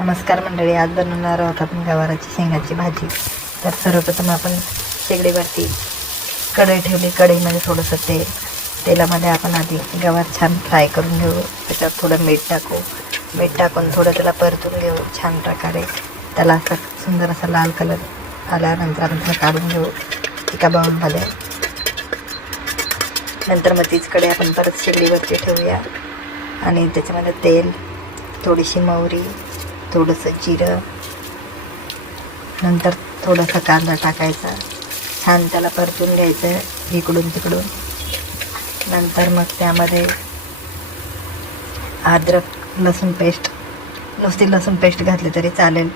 नमस्कार मंडळी, आज बनवणार आहोत आपण गवाराची शेंगाची भाजी. तर सर्वप्रथम आपण शेगडीवरती कढई ठेवली. कढईमध्ये थोडंसं तेलामध्ये आपण आधी गवार छान फ्राय करून घेऊ. त्याच्यात थोडं मीठ टाकून थोडं त्याला परतून घेऊ छान प्रकारे. त्याला असा सुंदर असा लाल कलर आल्यानंतर आपण त्याला काढून घेऊ एका बाउलमध्ये. नंतर मग तीच कढई आपण परत शेगडीवरती ठेवूया आणि त्याच्यामध्ये तेल, थोडीशी मोहरी, थोडंसं जिरं, नंतर थोडासा कांदा टाकायचा. छान त्याला परतून घ्यायचं इकडून तिकडून. नंतर मग त्यामध्ये अद्रक लसूण पेस्ट, नुसती लसूण पेस्ट घातली तरी चालेल.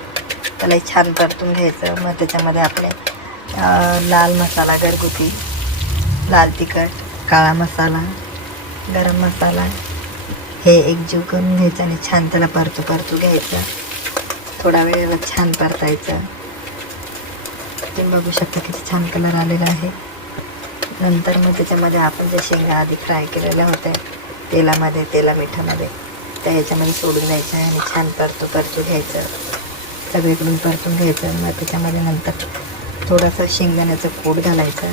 त्याला छान परतून घ्यायचं. मग त्याच्यामध्ये आपले लाल मसाला, घरगुती लाल तिखट, काळा मसाला, गरम मसाला हे एकजीव करून घ्यायचं आणि छान त्याला परतू घ्यायचं. थोडा वेळ छान परतायचं. तुम्ही बघू शकता किती छान कलर आलेला आहे. नंतर मग त्याच्यामध्ये आपण जे शेंगा आधी फ्राय केलेल्या होत्या तेला मिठामध्ये त्या याच्यामध्ये सोडून द्यायचं आणि छान परतू घ्यायचं. सगळीकडून परतून घ्यायचं. मग त्याच्यामध्ये नंतर थोडंसं शेंगदाण्याचं कूट घालायचं.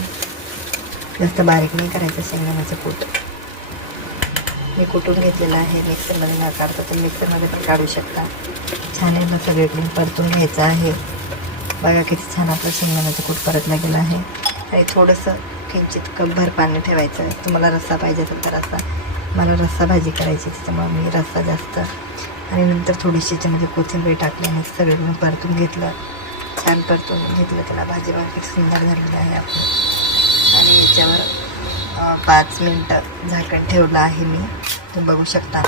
जास्त बारीक नाही करायचं शेंगदाण्याचं कूट. मी कुटून घेतलेलं आहे. मिक्सरमध्ये न काढता तर मिक्सरमध्ये पण काढू शकता. छान याला सगळीकडून परतून घ्यायचं आहे. बघा किती छान आपलं शेंगदाण्याचं कूट परतलं गेलं आहे. आणि थोडंसं किंचित कपभर पाणी ठेवायचं. तुम्हाला रस्सा पाहिजे असेल तर रस्सा. मला रस्सा भाजी करायची त्याच्यामुळे मी रस्सा जास्त. आणि नंतर थोडीशी याच्यामध्ये कोथिंबीर टाकली आणि सगळीकडून परतून घेतलं. छान परतून घेतलं. त्याला भाजी बघा किती सुंदर झालेली आहे आपली. आणि याच्यावर 5 मिनटं झाकण ठेवलं आहे मी. तुम्ही बघू शकता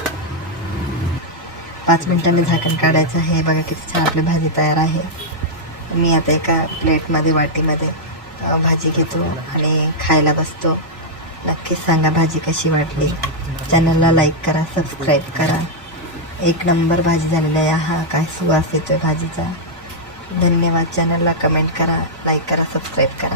5 मिनटांनी झाकण काढायचं आहे. बघा किती छान आपली भाजी तयार आहे. मी आता एका प्लेटमध्ये वाटीमध्ये भाजी घेतो आणि खायला बसतो. नक्कीच सांगा भाजी कशी वाटली. चॅनलला लाईक करा, सबस्क्राईब करा. एक नंबर भाजी झालेली आहे. हा काय सुवास येतो आहे भाजीचा. धन्यवाद. चॅनलला कमेंट करा, लाईक करा, सबस्क्राईब करा.